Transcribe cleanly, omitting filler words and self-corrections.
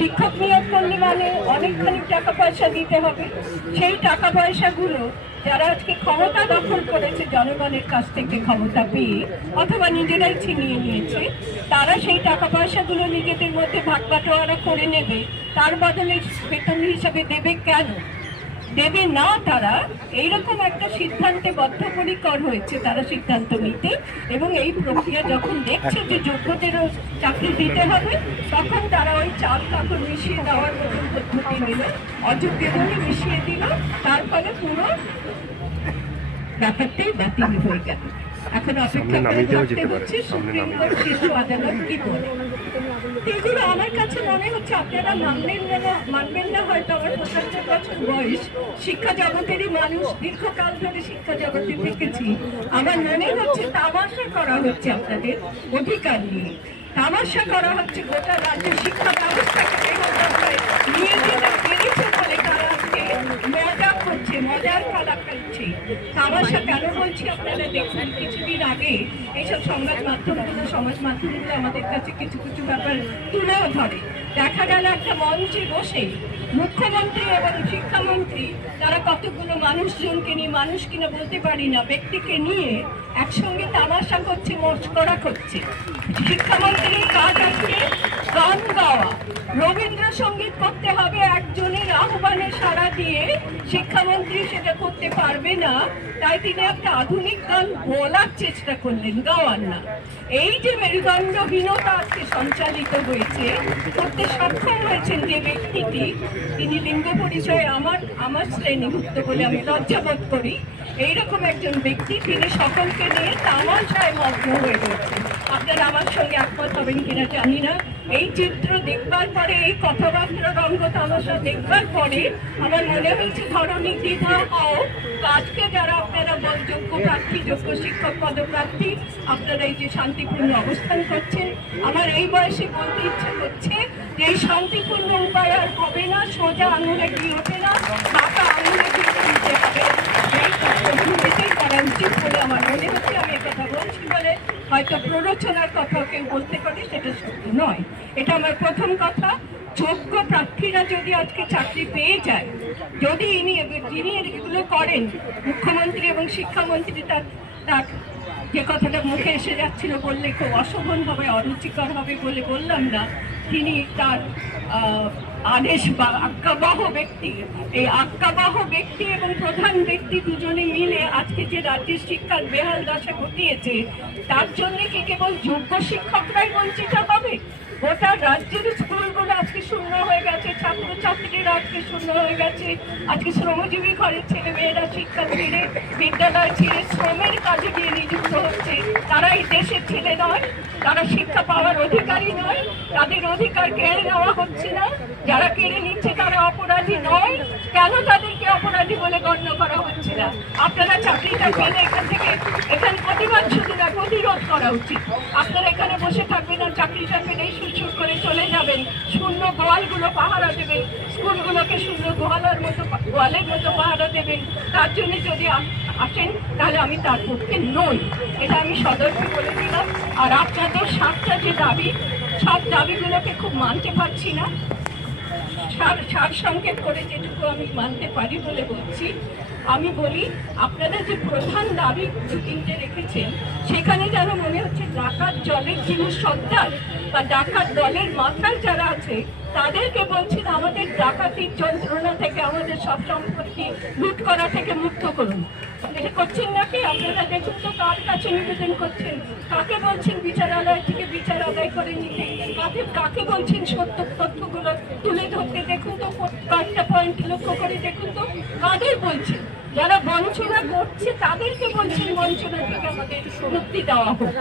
শিক্ষক নিয়োগ করলে মানে অনেকখানি টাকা পয়সা দিতে হবে। সেই টাকা পয়সাগুলো যারা আজকে ক্ষমতা দখল করেছে জনগণের কাছ থেকে ক্ষমতা পেয়ে অথবা নিজেরাই ছিনিয়ে নিয়েছে, তারা সেই টাকা পয়সাগুলো নিজেদের মধ্যে ভাগ বাটোয়ারা করে নেবে, তার বদলে বেতন হিসাবে দেবে কেন? দেবে না। তারা এইরকম একটা সিদ্ধান্তে বদ্ধপরিকর হয়েছে তারা সিদ্ধান্ত নিতে, এবং এই প্রক্রিয়া যখন দেখছে যে যোগ্যদেরও চাকরি দিতে হবে, তখন তারা ওই চাল কাপড় মিশিয়ে দেওয়ার মতন পদ্ধতি নিল, অযোগ্যদেরও মিশিয়ে দিল, তার ফলে পুরো ব্যাপারটাই বাতিল হয়ে গেল। এখন অপেক্ষা করে থাকতে হচ্ছে সুপ্রিম কোর্ট শীর্ষ আদালত কি বলে। এগুলো আমার কাছে মনে হচ্ছে আপনারা মানবেন না হয়তো, আমার ৭৫ বছর বয়স, শিক্ষা জগতেরই মানুষ, দীর্ঘকাল ধরে শিক্ষা জগতে থেকেছি। আমার মনে হচ্ছে তামাশা করা হচ্ছে আপনাদের অধিকার নিয়ে, তামাশা করা হচ্ছে গোটা রাজ্যের শিক্ষা ব্যবস্থাকে নিয়ে যেতে পেরেছে বলে তারা আজকে মজা করছে, মজার খেলা খেলছে। তামাশা কেন বলছি আপনারা দেখুন, কিছুদিন আগে এইসব সমাজ মাধ্যমগুলো আমাদের কাছে কিছু কিছু ব্যাপার তুলেও ধরে। দেখা গেল একটা মঞ্চে বসে মুখ্যমন্ত্রী এবং শিক্ষামন্ত্রী তারা কতগুলো মানুষজনকে নিয়ে, মানুষ কিনা বলতে পারি না, ব্যক্তিকে নিয়ে একসঙ্গে তামাশা করছে, মস্করা করছে। শিক্ষামন্ত্রীর কাজ আজকে গান গাওয়া, রবীন্দ্রসঙ্গীত করতে হবে, একজনের আহ্বানে সাড়া দিয়ে শিক্ষামন্ত্রী সেটা করতে পারবে না, তাই তিনি একটা আধুনিক গান বলার চেষ্টা করলেন, গাওয়ার না। এই যে মেরুদণ্ডহীনতা আজকে সঞ্চালিত হয়েছে, করতে সক্ষম হয়েছেন যে ব্যক্তিটি, তিনি লিঙ্গ পরিচয় আমার শ্রেণীভুক্ত বলে আমি লজ্জাবোধ করি, এইরকম একজন ব্যক্তি, তিনি সকলকে নিয়ে তামাশায় মগ্ন হয়ে রয়েছেন। আপনারা আমার সঙ্গে একমত হবেন কিনা জানি না। এই চিত্র দেখবার পরে, এই কথাবার্তা রঙ্গ তামাশা দেখবার পরে আমার মনে হয়েছে ধরনী দ্বিধা হও, আজকে যারা আপনারা যোগ্য প্রার্থী, যোগ্য শিক্ষক পদপ্রার্থী, আপনারা এই যে শান্তিপূর্ণ অবস্থান করছেন, আমার এই বয়সে বলতে ইচ্ছে করছে যে এই শান্তিপূর্ণ উপায় আর হবে না, সোজা আঙুলে গিয়ে ওঠে না, বাঁকা আঙুলে গিয়ে তুলতে হবে। এই পদ্ধতিতেই করা উচিত বলে আমার মনে হচ্ছে। আমি কথা বলছি বলে হয়তো প্ররোচনার কথাও কেউ বলতে পারে, সেটা সত্য নয়। এটা আমার প্রথম কথা। যোগ্য প্রার্থীরা যদি আজকে চাকরি পেয়ে যায়, যদি যিনি এগুলো করেন মুখ্যমন্ত্রী এবং শিক্ষামন্ত্রী, তার যে কথাটা মুখে এসে যাচ্ছিল বললে খুব অশোভন হবে, অরুচিকর হবে বলে বললাম না, তিনি তার আদেশ বা আজ্ঞাবহ ব্যক্তি, এই আজ্ঞাবহ ব্যক্তি এবং প্রধান ব্যক্তি দুজনে মিলে আজকে যে রাজ্যের শিক্ষার বেহাল দশা ঘটিয়েছে, তার জন্য কি কেবল যোগ্য শিক্ষকরাই বঞ্চিত হবে? গোটা রাজ্যের স্কুলগুলো আজকে শূন্য হয়ে গেছে, ছাত্রছাত্রীরা আজকে শূন্য হয়ে গেছে। আজকে শ্রমজীবী ঘরের ছেলে মেয়েরা শিক্ষা ছেড়ে, বিদ্যালয় ছেড়ে শ্রমের কাজে গিয়ে নিযুক্ত হচ্ছে। তারা এই দেশের ছেলে নয়, তারা শিক্ষা পাওয়ার অধিকারী নয়, তাদের অধিকার কেড়ে নেওয়া হচ্ছে না। যারা কেড়ে নিচ্ছে তারা অপরাধী নয়, কেন তাদেরকে অপরাধী বলে গণ্য করা হচ্ছে না? আপনারা চাকরিটা পেলে এখানে প্রতিবাদ শুধু না, প্রতিরোধ করা উচিত। আপনারা এখানে বসে থাকবেন আর চাকরিটা পেলেই সুর করে চলে যাবেন, শূন্য গোয়ালগুলো পাহারা দেবেন, স্কুলগুলোকে শূন্য গোয়ালের মতো পাহারা দেবেন। তার জন্য যদি আসেন তাহলে আমি তার পক্ষে নই, এটা আমি সদর্থে বলে দিলাম। আর আপনাদের 7টা যে দাবি, সব দাবিগুলোকে খুব মানতে পারছি না, সার সংক্ষেপ করে যেটুকু আমি মানতে পারি বলে বলছি। আমি বলি, আপনারা যে প্রধান দাবি 2-3টে রেখেছেন, সেখানে যেন মনে হচ্ছে ডাকাত জলের যিনি সর্দার বা ডাকাত দলের মাথায় যারা আছে, তাদেরকে বলছেন আমাদের ডাকাতির যন্ত্রণা থেকে, আমাদের সব সম্পত্তি লুট করা থেকে মুক্ত করুন। এটা করছেন নাকি? আপনারা দেখুন তো কার কাছে নিবেদন করছেন, কাকে বলছেন বিচারালয় থেকে বিচার আদায় করে নিতে, কাকে বলছেন সত্য তথ্যগুলো তুলে ধরতে। দেখুন তো কয়েকটা পয়েন্ট লক্ষ্য করে দেখুন তো কাদের বলছেন। যারা বঞ্চনা করছে তাদেরকে বলছেন বঞ্চনা থেকে আমাদের মুক্তি দেওয়া হোক।